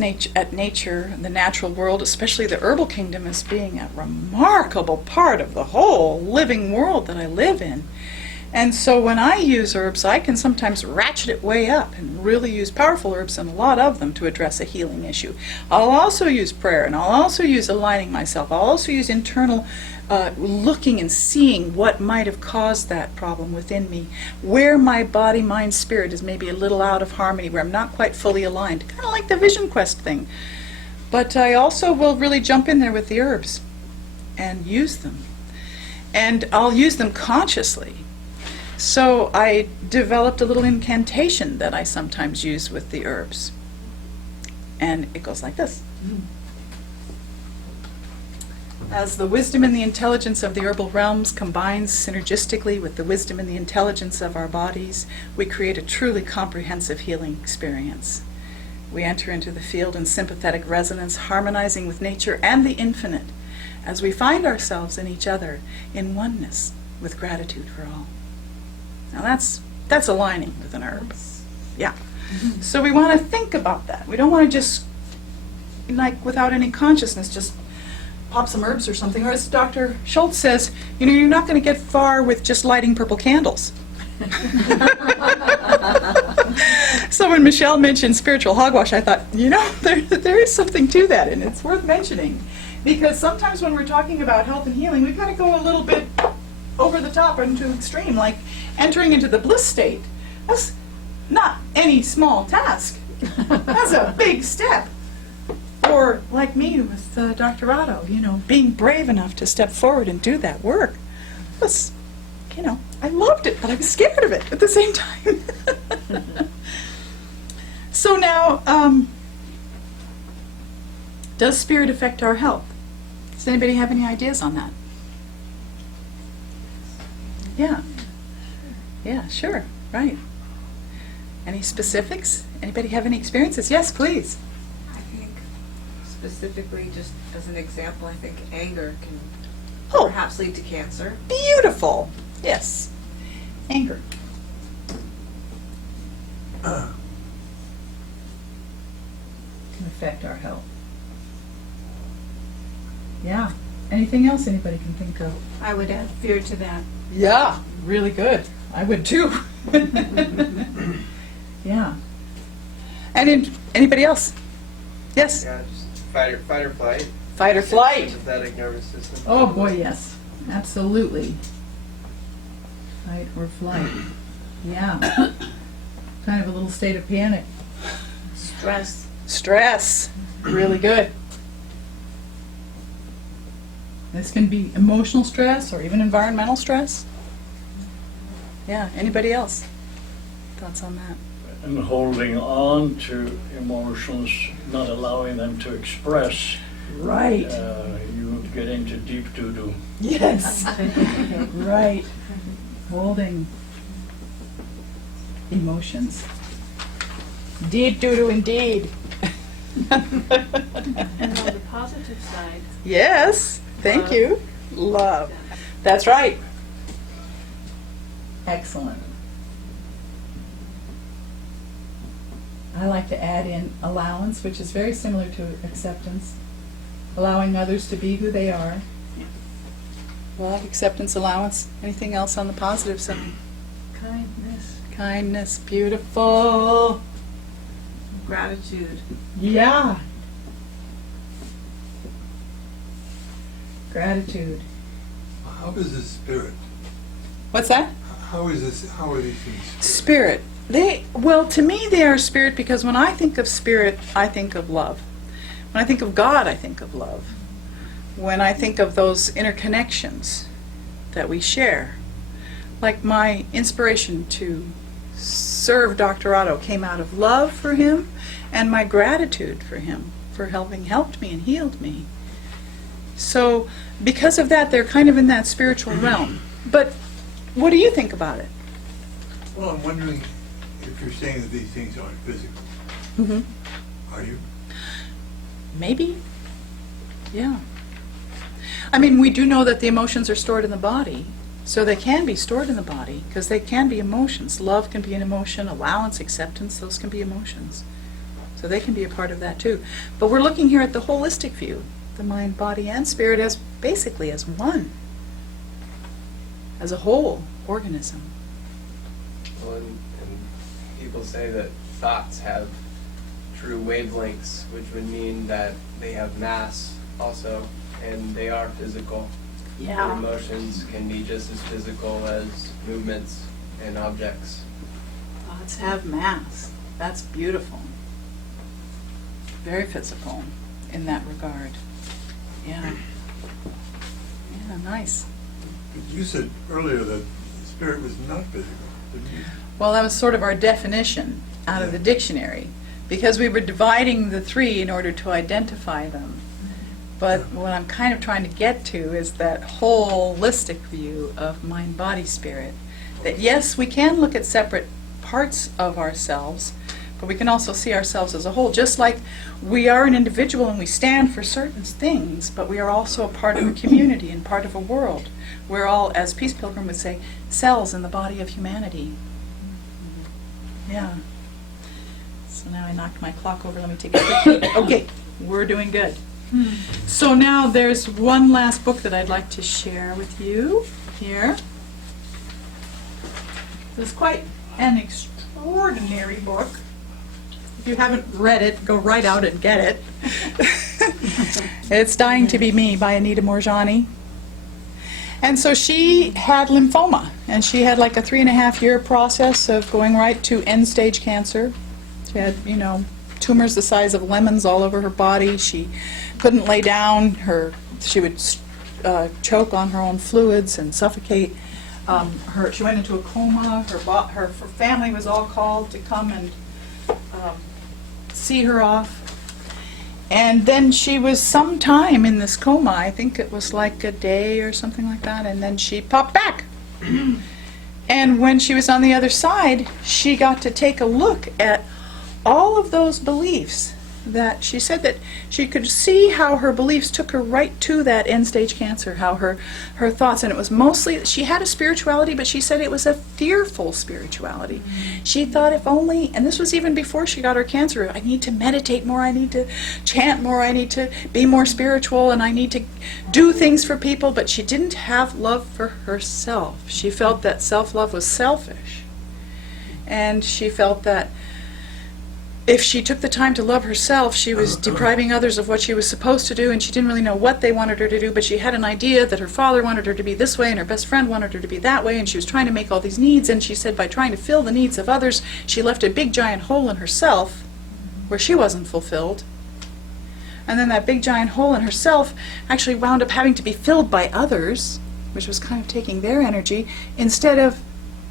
nature, the natural world, especially the herbal kingdom, as being a remarkable part of the whole living world that I live in. And so when I use herbs, I can sometimes ratchet it way up and really use powerful herbs, and a lot of them, to address a healing issue. I'll also use prayer, and I'll also use aligning myself. I'll also use internal looking and seeing what might have caused that problem within me, where my body, mind, spirit is maybe a little out of harmony, where I'm not quite fully aligned, kind of like the Vision Quest thing. But I also will really jump in there with the herbs and use them. And I'll use them consciously. So I developed a little incantation that I sometimes use with the herbs. And it goes like this. As the wisdom and the intelligence of the herbal realms combines synergistically with the wisdom and the intelligence of our bodies, we create a truly comprehensive healing experience. We enter into the field in sympathetic resonance, harmonizing with nature and the infinite, as we find ourselves in each other in oneness with gratitude for all. Now that's aligning with an herb. Yeah. So we want to think about that. We don't want to just, like, without any consciousness, just pop some herbs or something. Or as Dr. Schultz says, you know, you're not going to get far with just lighting purple candles. So when Michelle mentioned spiritual hogwash, I thought, you know, there is something to that, and it's worth mentioning. Because sometimes when we're talking about health and healing, we've got to go a little bit over the top and to extreme, like entering into the bliss state. That's not any small task. That's a big step. Or like me with Dr. Otto, you know, being brave enough to step forward and do that work was, you know, I loved it, but I was scared of it at the same time. So now, does spirit affect our health? Does anybody have any ideas on that? Yeah. Yeah, sure. Right. Any specifics? Anybody have any experiences? Yes, please. I think specifically, just as an example, I think anger can Oh, perhaps lead to cancer. beautiful. Yes. Anger. Can affect our health. Yeah. Anything else anybody can think of? I would add fear to that. Yeah, really good. I would too. Yeah. And anybody else? Yes. Yeah, just fight or flight. Fight or flight. Sympathetic nervous system. Oh boy, yes. Absolutely. Fight or flight. Yeah. Kind of a little state of panic. Stress. Stress. Really good. This can be emotional stress or even Environmental stress. Yeah. Anybody else? Thoughts on that? And holding on to emotions, not allowing them to express, right. you get into deep doo-doo. Yes. Right. Holding emotions. Deep doo-doo indeed. And on the positive side, Yes. Thank you. Love. That's right. Excellent. I like to add in allowance, which is very similar to acceptance. Allowing others to be who they are. Love, acceptance, allowance. Anything else on the positive side? Kindness. Kindness. Beautiful. Gratitude. Yeah. Gratitude. How is the spirit? What's that? How is this? How are these things? Spirit. Well, to me, they are spirit because when I think of spirit, I think of love. When I think of God, I think of love. When I think of those interconnections that we share, like my inspiration to serve Dr. Otto came out of love for him and my gratitude for him for having helped me and healed me. So because of that, they're kind of in that spiritual realm. But what do you think about it? Well, I'm wondering if you're saying that these things aren't physical. Mm-hmm. Are you? Maybe. Yeah. I mean, we do know that the emotions are stored in the body, so they can be stored in the body, because they can be emotions. Love can be an emotion, allowance, acceptance, those can be emotions. So they can be a part of that too. But we're looking here at the holistic view, the mind, body, and spirit as basically as one, as a whole organism. Well, and people say that thoughts have true wavelengths, which would mean that they have mass also, and they are physical. But emotions can be just as physical as movements and objects. Thoughts have mass. That's beautiful. Very physical in that regard. Yeah. Yeah, nice. But you said earlier that spirit was not physical, didn't you? Well, that was sort of our definition out of the dictionary, because we were dividing the three in order to identify them. But what I'm kind of trying to get to is that holistic view of mind, body, spirit. That yes, we can look at separate parts of ourselves, but we can also see ourselves as a whole. Just like we are an individual and we stand for certain things, but we are also a part of a community and part of a world. We're all, as Peace Pilgrim would say, cells in the body of humanity. Yeah. So now I knocked my clock over. Let me take a quick peek. Okay, we're doing good. So now there's one last book that I'd like to share with you here. This is quite an extraordinary book. If you haven't read it, go right out and get it. It's Dying to Be Me by Anita Moorjani. And so she had lymphoma, and she had like a 3.5-year process of going right to end-stage cancer. She had, tumors the size of lemons all over her body. She couldn't lay down. She would choke on her own fluids and suffocate. She went into a coma. Her family was all called to come and see her off. And then she was some time in this coma. I think it was like a day or something like that. And then she popped back. And when she was on the other side, she got to take a look at all of those beliefs that she said that she could see how her beliefs took her right to that end-stage cancer, how her thoughts, and it was mostly, she had a spirituality, but she said it was a fearful spirituality. She thought if only, and this was even before she got her cancer, I need to meditate more, I need to chant more, I need to be more spiritual, and I need to do things for people, but she didn't have love for herself. She felt that self-love was selfish. And she felt that if she took the time to love herself, she was depriving others of what she was supposed to do, and she didn't really know what they wanted her to do, but she had an idea that her father wanted her to be this way and her best friend wanted her to be that way, and she was trying to make all these needs, and she said by trying to fill the needs of others, she left a big giant hole in herself where she wasn't fulfilled. And then that big giant hole in herself actually wound up having to be filled by others, which was kind of taking their energy, instead of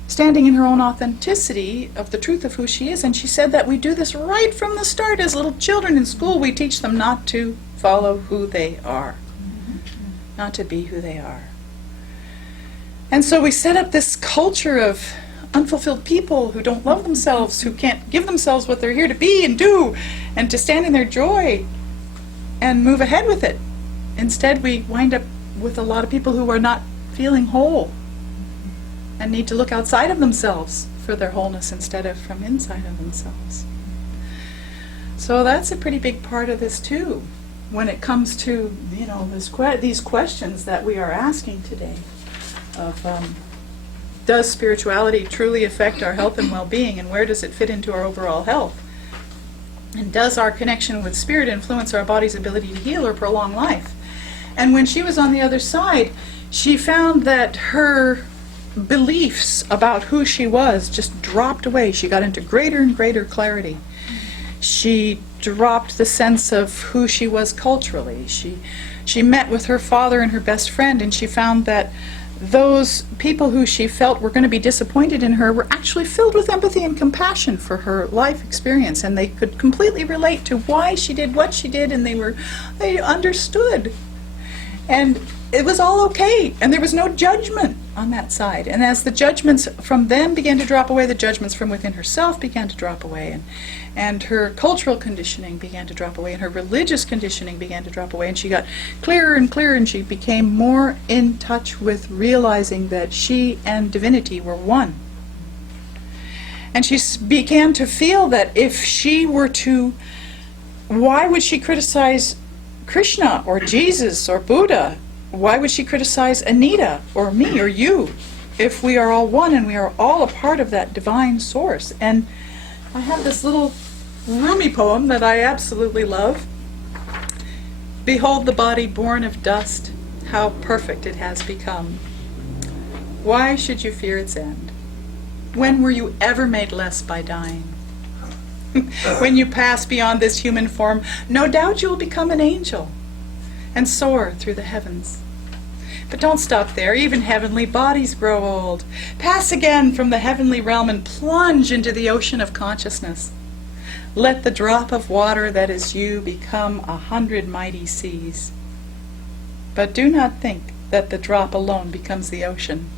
standing in her own authenticity of the truth of who she is. And she said that we do this right from the start. As little children in school, we teach them not to follow who they are, not to be who they are. And so we set up this culture of unfulfilled people who don't love themselves, who can't give themselves what they're here to be and do, and to stand in their joy and move ahead with it. Instead, we wind up with a lot of people who are not feeling whole and need to look outside of themselves for their wholeness instead of from inside of themselves. So that's a pretty big part of this too, when it comes to these questions that we are asking today of does spirituality truly affect our health and well-being, and where does it fit into our overall health? And does our connection with spirit influence our body's ability to heal or prolong life? And when she was on the other side, she found that her beliefs about who she was just dropped away. She got into greater and greater clarity. She dropped the sense of who she was culturally. She met with her father and her best friend, and she found that those people who she felt were going to be disappointed in her were actually filled with empathy and compassion for her life experience, and they could completely relate to why she did what she did, and they understood. And it was all okay, and there was no judgment on that side. And as the judgments from them began to drop away, the judgments from within herself began to drop away, and her cultural conditioning began to drop away, and her religious conditioning began to drop away, and she got clearer and clearer, and she became more in touch with realizing that she and divinity were one. And she began to feel that if she were to, why would she criticize Krishna or Jesus or Buddha? Why would she criticize Anita or me or you if we are all one and we are all a part of that divine source? And I have this little Rumi poem that I absolutely love. Behold the body born of dust, how perfect it has become. Why should you fear its end? When were you ever made less by dying? When you pass beyond this human form, no doubt you will become an angel and soar through the heavens. But don't stop there. Even heavenly bodies grow old. Pass again from the heavenly realm and plunge into the ocean of consciousness. Let the drop of water that is you become 100 mighty seas. But do not think that the drop alone becomes the ocean.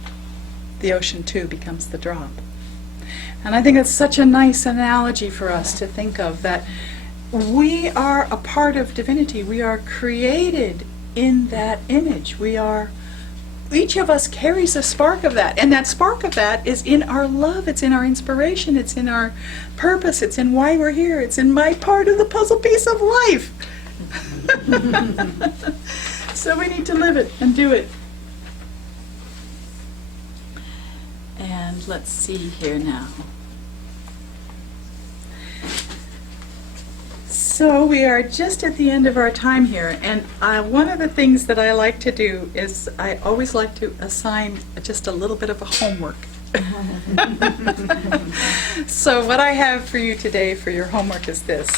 The ocean too becomes the drop. And I think it's such a nice analogy for us to think of, that we are a part of divinity. We are created in that image. Each of us carries a spark of that, and that spark of that is in our love, it's in our inspiration, it's in our purpose, it's in why we're here, it's in my part of the puzzle piece of life. So we need to live it and do it. And let's see here now. So we are just at the end of our time here, and one of the things that I like to do is I always like to assign just a little bit of a homework. So what I have for you today for your homework is this: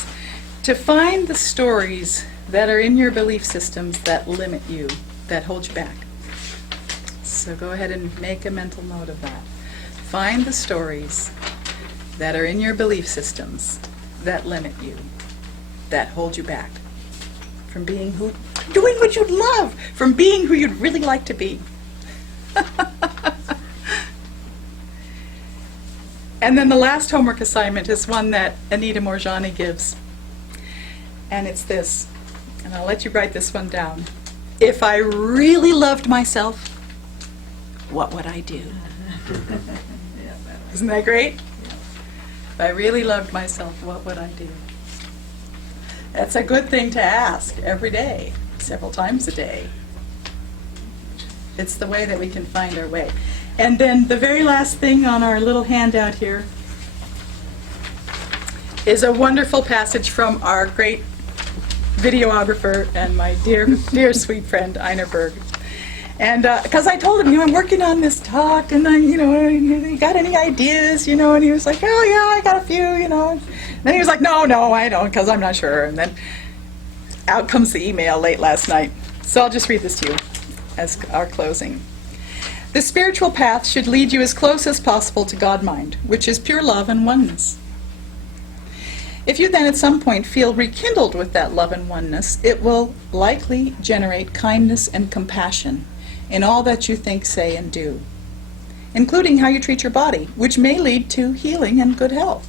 to find the stories that are in your belief systems that limit you, that hold you back. So go ahead and make a mental note of that. Find the stories that are in your belief systems that limit you, that hold you back from doing what you'd love, from being who you'd really like to be. And then the last homework assignment is one that Anita Morjani gives. And it's this, and I'll let you write this one down. If I really loved myself, what would I do? Isn't that great? If I really loved myself, what would I do? That's a good thing to ask every day, several times a day. It's the way that we can find our way. And then the very last thing on our little handout here is a wonderful passage from our great videographer and my dear, dear sweet friend, Einar Berg. And because I told him, I'm working on this talk, and you got any ideas, and he was like, oh yeah, I got a few, And then he was like, no, I don't, because I'm not sure. And then out comes the email late last night. So I'll just read this to you as our closing. The spiritual path should lead you as close as possible to God-mind, which is pure love and oneness. If you then at some point feel rekindled with that love and oneness, it will likely generate kindness and compassion in all that you think, say, and do, including how you treat your body, which may lead to healing and good health.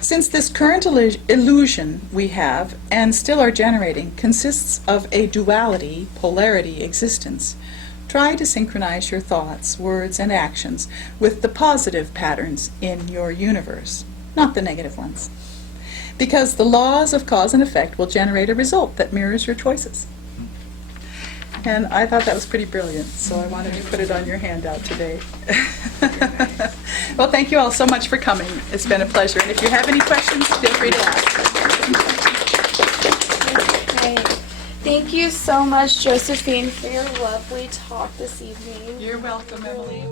Since this current illusion we have, and still are generating, consists of a duality, polarity existence, try to synchronize your thoughts, words, and actions with the positive patterns in your universe, not the negative ones. Because the laws of cause and effect will generate a result that mirrors your choices. And I thought that was pretty brilliant, so I wanted to put it on your handout today. Well, thank you all so much for coming. It's been a pleasure. And if you have any questions, feel free to ask. Great. Thank you so much, Josephine, for your lovely talk this evening. You're welcome, Emily.